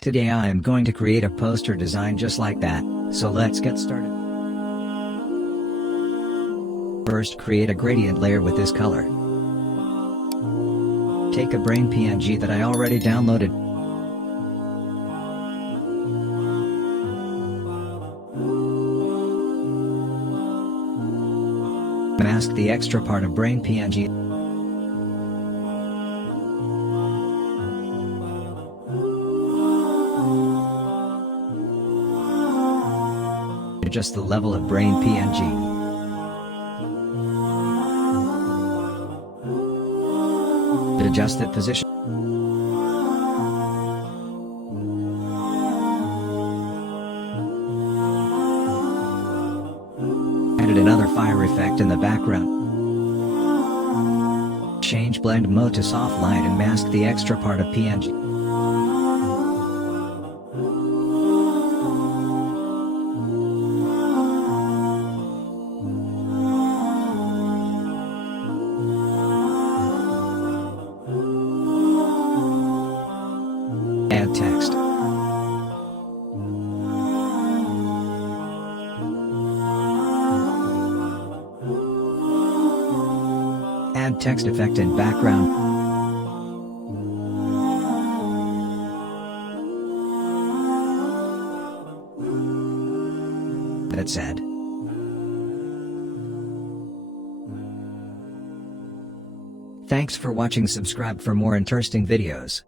Today I am going to create a poster design just like that, so let's get started. First, create a gradient layer with this color. Take a Brain PNG that I already downloaded. Mask the extra part of Brain PNG. Adjust the level of Brain PNG. Adjust the position. Added another fire effect in the background. Change blend mode to soft light and mask the extra part of PNG. Add text. Add text effect in background. That's it. Thanks for watching. Subscribe for more interesting videos.